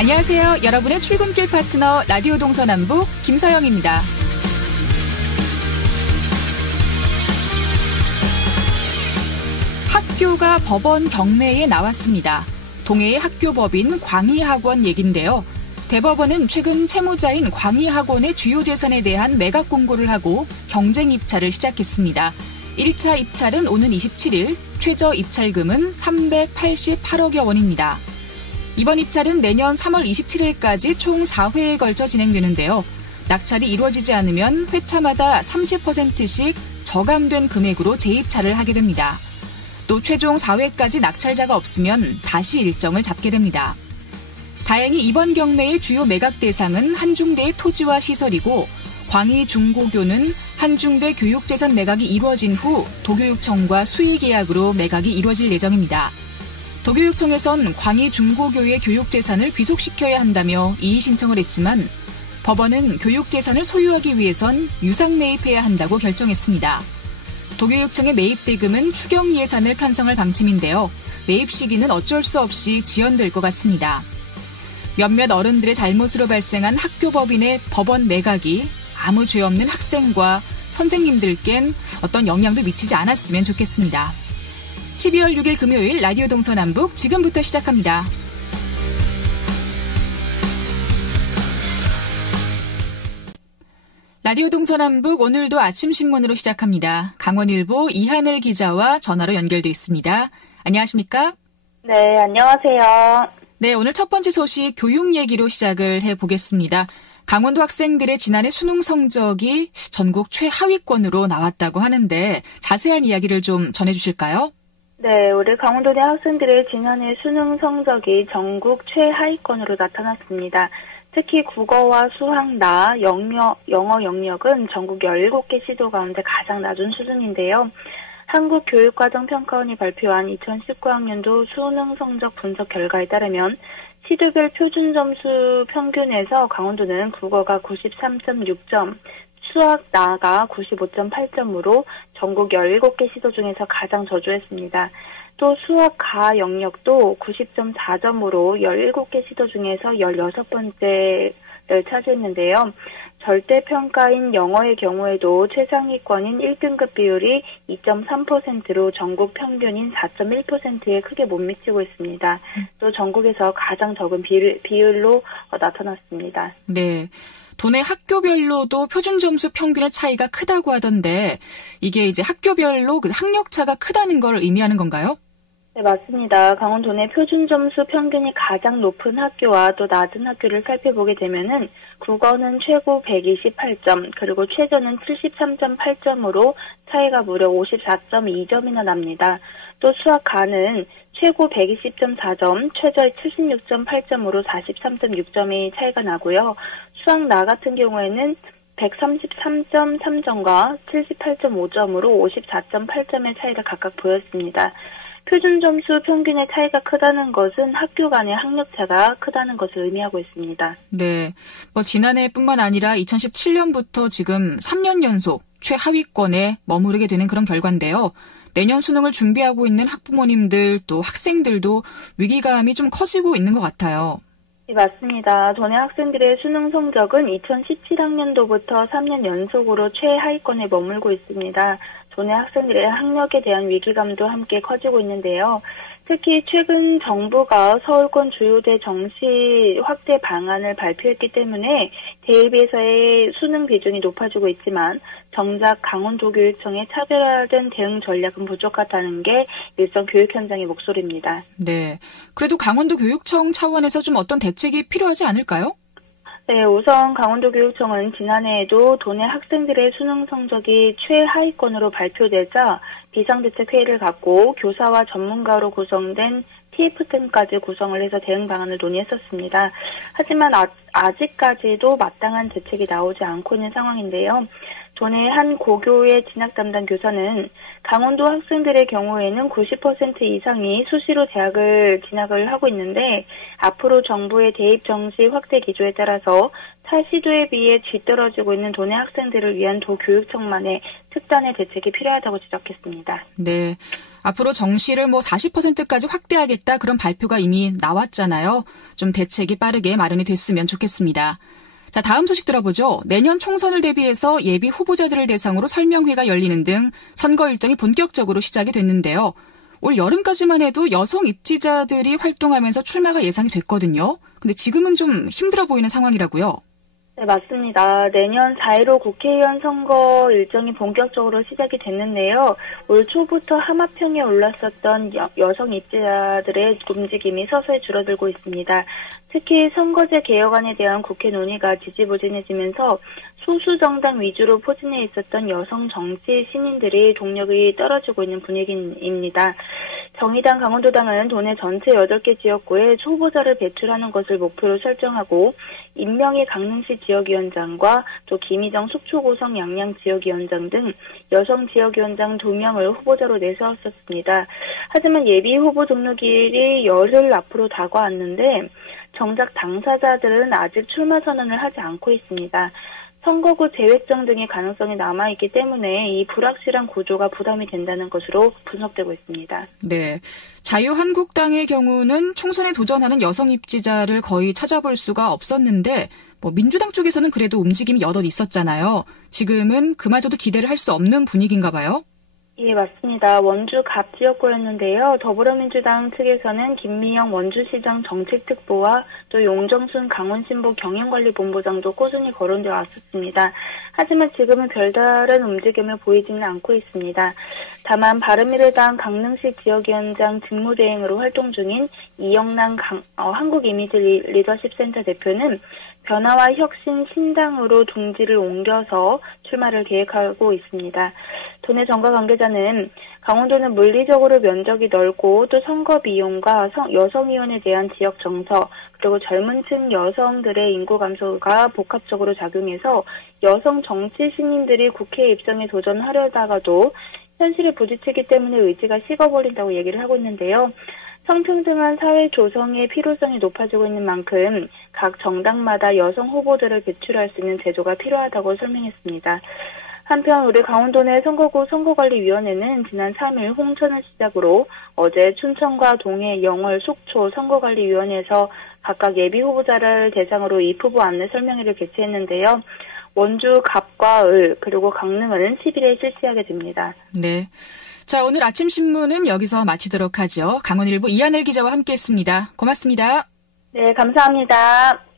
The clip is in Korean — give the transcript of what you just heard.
안녕하세요. 여러분의 출근길 파트너 라디오 동서남북 김서영입니다. 학교가 법원 경매에 나왔습니다. 동해의 학교법인 광희학원 얘긴데요. 대법원은 최근 채무자인 광희학원의 주요 재산에 대한 매각 공고를 하고 경쟁 입찰을 시작했습니다. 1차 입찰은 오는 27일, 최저 입찰금은 388억여 원입니다. 이번 입찰은 내년 3월 27일까지 총 4회에 걸쳐 진행되는데요. 낙찰이 이루어지지 않으면 회차마다 30%씩 저감된 금액으로 재입찰을 하게 됩니다. 또 최종 4회까지 낙찰자가 없으면 다시 일정을 잡게 됩니다. 다행히 이번 경매의 주요 매각 대상은 한중대의 토지와 시설이고 광희중고교는 한중대 교육재산 매각이 이루어진 후 도교육청과 수의계약으로 매각이 이루어질 예정입니다. 도교육청에선 광희중고교의 교육재산을 귀속시켜야 한다며 이의 신청을 했지만 법원은 교육재산을 소유하기 위해선 유상매입해야 한다고 결정했습니다. 도교육청의 매입대금은 추경 예산을 편성할 방침인데요. 매입 시기는 어쩔 수 없이 지연될 것 같습니다. 몇몇 어른들의 잘못으로 발생한 학교법인의 법원 매각이 아무 죄 없는 학생과 선생님들께는 어떤 영향도 미치지 않았으면 좋겠습니다. 12월 6일 금요일 라디오 동서남북 지금부터 시작합니다. 라디오 동서남북 오늘도 아침 신문으로 시작합니다. 강원일보 이하늘 기자와 전화로 연결돼 있습니다. 안녕하십니까? 네, 안녕하세요. 네, 오늘 첫 번째 소식 교육 얘기로 시작을 해보겠습니다. 강원도 학생들의 지난해 수능 성적이 전국 최하위권으로 나왔다고 하는데 자세한 이야기를 좀 전해주실까요? 네, 우리 강원도대 학생들의 지난해 수능 성적이 전국 최하위권으로 나타났습니다. 특히 국어와 수학, 영어 영역은 전국 17개 시도 가운데 가장 낮은 수준인데요. 한국교육과정평가원이 발표한 2019학년도 수능 성적 분석 결과에 따르면 시도별 표준점수 평균에서 강원도는 국어가 93.6점, 수학 나가 95.8점으로 전국 17개 시도 중에서 가장 저조했습니다. 또 수학 가 영역도 90.4점으로 17개 시도 중에서 16번째를 차지했는데요. 절대평가인 영어의 경우에도 최상위권인 1등급 비율이 2.3%로 전국 평균인 4.1%에 크게 못 미치고 있습니다. 또 전국에서 가장 적은 비율로 나타났습니다. 네. 도내 학교별로도 표준 점수 평균의 차이가 크다고 하던데 이게 이제 학교별로 그 학력차가 크다는 걸 의미하는 건가요? 네, 맞습니다. 강원도 내 표준 점수 평균이 가장 높은 학교와 또 낮은 학교를 살펴보게 되면은 국어는 최고 128점, 그리고 최저는 73.8점으로 차이가 무려 54.2점이나 납니다. 또 수학 가는 최고 120.4점, 최저 76.8점으로 43.6점이 차이가 나고요. 수학 나 같은 경우에는 133.3점과 78.5점으로 54.8점의 차이를 각각 보였습니다. 표준 점수 평균의 차이가 크다는 것은 학교 간의 학력차가 크다는 것을 의미하고 있습니다. 네. 지난해뿐만 아니라 2017년부터 지금 3년 연속 최하위권에 머무르게 되는 그런 결과인데요. 내년 수능을 준비하고 있는 학부모님들 또 학생들도 위기감이 좀 커지고 있는 것 같아요. 네, 맞습니다. 도내 학생들의 수능 성적은 2017학년도부터 3년 연속으로 최하위권에 머물고 있습니다. 도내 학생들의 학력에 대한 위기감도 함께 커지고 있는데요. 특히 최근 정부가 서울권 주요대 정시 확대 방안을 발표했기 때문에 대입에서의 수능 비중이 높아지고 있지만 정작 강원도교육청의 차별화된 대응 전략은 부족하다는 게 일선 교육 현장의 목소리입니다. 네. 그래도 강원도교육청 차원에서 좀 어떤 대책이 필요하지 않을까요? 네, 우선 강원도교육청은 지난해에도 도내 학생들의 수능 성적이 최하위권으로 발표되자 비상대책회의를 갖고 교사와 전문가로 구성된 TF팀까지 구성을 해서 대응 방안을 논의했었습니다. 하지만 아직까지도 마땅한 대책이 나오지 않고 있는 상황인데요. 도내 한 고교의 진학 담당 교사는 강원도 학생들의 경우에는 90% 이상이 수시로 대학을 진학을 하고 있는데 앞으로 정부의 대입 정시 확대 기조에 따라서 타 시도에 비해 뒤떨어지고 있는 도내 학생들을 위한 도교육청만의 특단의 대책이 필요하다고 지적했습니다. 네. 앞으로 정시를 40%까지 확대하겠다 그런 발표가 이미 나왔잖아요. 좀 대책이 빠르게 마련이 됐으면 좋겠습니다. 자, 다음 소식 들어보죠. 내년 총선을 대비해서 예비 후보자들을 대상으로 설명회가 열리는 등 선거 일정이 본격적으로 시작이 됐는데요. 올 여름까지만 해도 여성 입지자들이 활동하면서 출마가 예상이 됐거든요. 근데 지금은 좀 힘들어 보이는 상황이라고요. 네, 맞습니다. 내년 4.15 국회의원 선거 일정이 본격적으로 시작이 됐는데요. 올 초부터 하마평에 올랐었던 여성 입지자들의 움직임이 서서히 줄어들고 있습니다. 특히 선거제 개혁안에 대한 국회 논의가 지지부진해지면서 소수 정당 위주로 포진해 있었던 여성 정치 신인들이 동력이 떨어지고 있는 분위기입니다. 정의당 강원도당은 도내 전체 8개 지역구에 후보자를 배출하는 것을 목표로 설정하고 임명희 강릉시 지역위원장과 또 김희정 속초고성 양양 지역위원장 등 여성 지역위원장 2명을 후보자로 내세웠었습니다. 하지만 예비 후보 등록일이 열흘 앞으로 다가왔는데 정작 당사자들은 아직 출마 선언을 하지 않고 있습니다. 선거구 재획정 등의 가능성이 남아있기 때문에 이 불확실한 구조가 부담이 된다는 것으로 분석되고 있습니다. 네, 자유한국당의 경우는 총선에 도전하는 여성 입지자를 거의 찾아볼 수가 없었는데 민주당 쪽에서는 그래도 움직임이 여럿 있었잖아요. 지금은 그마저도 기대를 할 수 없는 분위기인가 봐요? 예, 맞습니다. 원주 갑 지역구였는데요. 더불어민주당 측에서는 김미영 원주시장 정책특보와 또 용정순 강원신보 경영관리본부장도 꾸준히 거론되어 왔었습니다. 하지만 지금은 별다른 움직임을 보이지는 않고 있습니다. 다만 바른미래당 강릉시 지역위원장 직무대행으로 활동 중인 이영란 한국이미지 리더십센터 대표는 변화와 혁신 신당으로 둥지를 옮겨서 출마를 계획하고 있습니다. 도내 정가 관계자는 강원도는 물리적으로 면적이 넓고 또 선거 비용과 여성의원에 대한 지역 정서 그리고 젊은 층 여성들의 인구 감소가 복합적으로 작용해서 여성 정치 신인들이 국회에 입성에 도전하려다가도 현실에 부딪히기 때문에 의지가 식어버린다고 얘기를 하고 있는데요. 성평등한 사회 조성의 필요성이 높아지고 있는 만큼 각 정당마다 여성 후보들을 배출할 수 있는 제도가 필요하다고 설명했습니다. 한편 우리 강원도 내 선거구 선거관리위원회는 지난 3일 홍천을 시작으로 어제 춘천과 동해, 영월, 속초 선거관리위원회에서 각각 예비 후보자를 대상으로 입후보 안내 설명회를 개최했는데요. 원주 갑과 을 그리고 강릉은 10일에 실시하게 됩니다. 네. 자, 오늘 아침 신문은 여기서 마치도록 하죠. 강원일보 이하늘 기자와 함께했습니다. 고맙습니다. 네, 감사합니다.